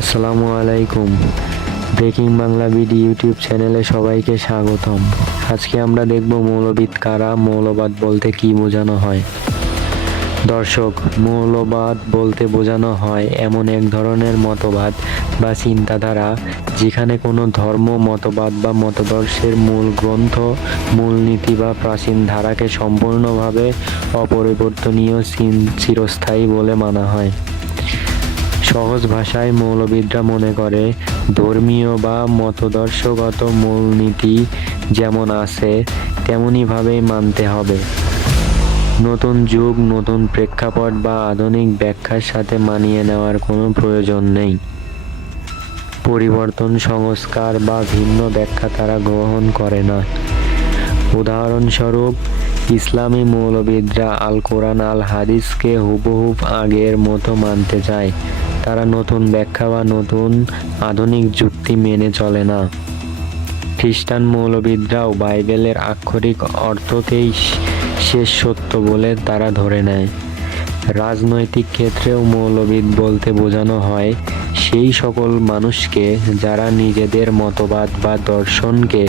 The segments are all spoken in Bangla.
আসসালামু আলাইকুম। ব্রেকিং বাংলা বিডি ইউটিউব চ্যানেলে সবাইকে স্বাগতম। আজকে আমরা দেখব মৌলবাদ কারা, মৌলবাদ বলতে কি বোঝানো হয়। দর্শক, মৌলবাদ বলতে বোঝানো হয় এমন এক ধরনের মতবাদ বা চিন্তাধারা যেখানে কোনো ধর্ম, মতবাদ বা মতাদর্শের মূল গ্রন্থ, মূলনীতি বা প্রাচীন ধারাকে সম্পূর্ণভাবে অপরিবর্তনীয়, চিরস্থায়ী বলে মানা হয়। সহজ ভাষায় মৌলবিদরা মনে করে ধর্মীয় বা মতাদর্শগত মূলনীতি যেমন আছে তেমনিভাবেই মানতে হবে। নতুন যুগ, নতুন প্রেক্ষাপট বা আধুনিক ব্যাখ্যার সাথে মানিয়ে নেওয়ার কোনো প্রয়োজন নেই। পরিবর্তন, সংস্কার বা ভিন্ন ব্যাখ্যা তারা গ্রহণ করে না। উদাহরণস্বরূপ, ইসলামী মৌলবিদরা আল কোরআন, আল হাদিসকে হুবহুব আগের মতো মানতে চায়। তারা নতুন ব্যাখ্যা বা নতুন আধুনিক যুক্তি মেনে চলে না। খ্রিস্টান মৌলবিদরাও বাইবেলের আক্ষরিক অর্থকেই শেষ সত্য বলে তারা ধরে নেয়। রাজনৈতিক ক্ষেত্রেও মৌলবিদ বলতে বোঝানো হয় সেই সকল মানুষকে যারা নিজেদের মতবাদ বা দর্শনকে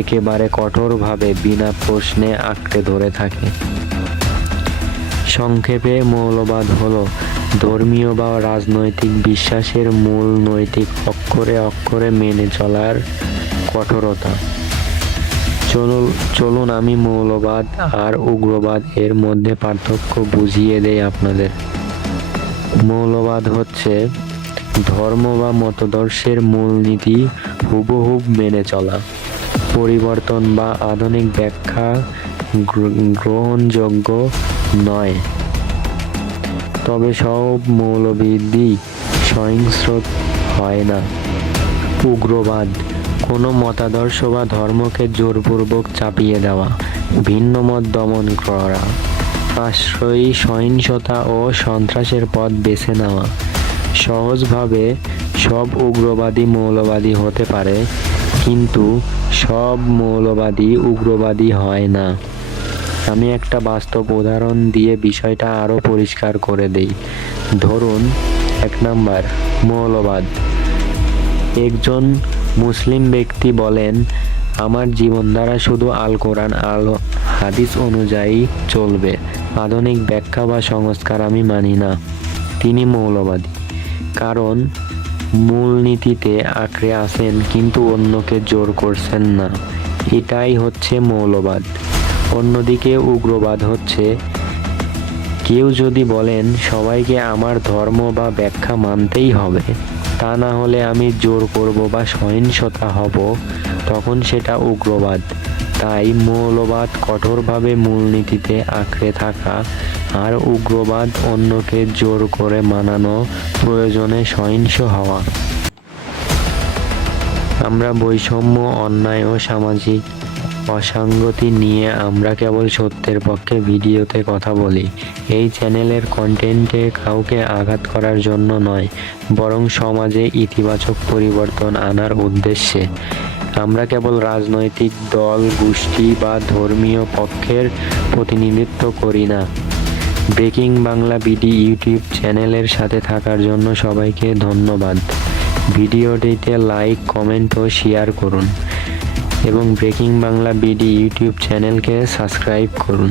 একেবারে কঠোরভাবে বিনা প্রশ্নে আঁকড়ে ধরে থাকে। সংক্ষেপে, মৌলবাদ হলো ধর্মীয় বা রাজনৈতিক বিশ্বাসের মূল নৈতিক অক্ষরে অক্ষরে মেনে চলার কঠোরতা। চলুন আমি মৌলবাদ আর উগ্রবাদ এর মধ্যে পার্থক্য বুঝিয়ে দেই আপনাদের। মৌলবাদ হচ্ছে ধর্ম বা মতাদর্শের মূলনীতি হুবহুব মেনে চলা, পরিবর্তন বা আধুনিক ব্যাখ্যা গ্রহণযোগ্য নয়। তবে সব মৌলবাদই সহিংস হয় না। উগ্রবাদ কোনো মতাদর্শ বা ধর্মকে জোরপূর্বক চাপিয়ে দেওয়া, ভিন্ন মত দমন করা, আশ্রয়ী সহিংসতা ও সন্ত্রাসের পথ বেছে নেওয়া। সহজভাবে, সব উগ্রবাদী মৌলবাদী হতে পারে, কিন্তু সব মৌলবাদী উগ্রবাদী হয় না। আমি একটা বাস্তব উদাহরণ দিয়ে বিষয়টা আরো পরিষ্কার করে দেই। ধরুন, 1 নাম্বার, মৌলবাদ। একজন মুসলিম ব্যক্তি বলেন, আমার জীবনধারা শুধু আল কোরআন, আল হাদিস অনুযায়ী চলবে, আধুনিক ব্যাখ্যা বা সংস্কার আমি মানি না। তিনি মৌলবাদী, কারণ মূলনীতিতে আঁকড়ে আছেন কিন্তু অন্যকে জোর করছেন না। এটাই হচ্ছে মৌলবাদ। অন্যদিকে উগ্রবাদ হচ্ছে কেউ যদি বলেন সবাইকে আমার ধর্ম বা ব্যাখ্যা মানতেই হবে, তা না হলে আমি জোর করব বা সহিংসতা হব, তখন সেটা উগ্রবাদ। তাই মৌলবাদ কঠোরভাবে মূলনীতিতে আঁকড়ে থাকা, আর উগ্রবাদ অন্যকে জোর করে মানানো, প্রয়োজনে সহিংস হওয়া। আমরা বৈষম্য, অন্যায় ও সামাজিক অসঙ্গতি নিয়ে আমরা কেবল সত্যের পক্ষে ভিডিওতে কথা বলি। এই চ্যানেলের কন্টেন্টে কাউকে আঘাত করার জন্য নয়, বরং সমাজে ইতিবাচক পরিবর্তন আনার উদ্দেশ্যে। আমরা কেবল রাজনৈতিক দল, গোষ্ঠী বা ধর্মীয় পক্ষের প্রতিনিধিত্ব করি না। ব্রেকিং বাংলা বিডি ইউটিউব চ্যানেলের সাথে থাকার জন্য সবাইকে ধন্যবাদ। ভিডিওটিতে লাইক, কমেন্ট ও শেয়ার করুন এবং ব্রেকিং বাংলা বিডি ইউটিউব চ্যানেলকে সাবস্ক্রাইব করুন।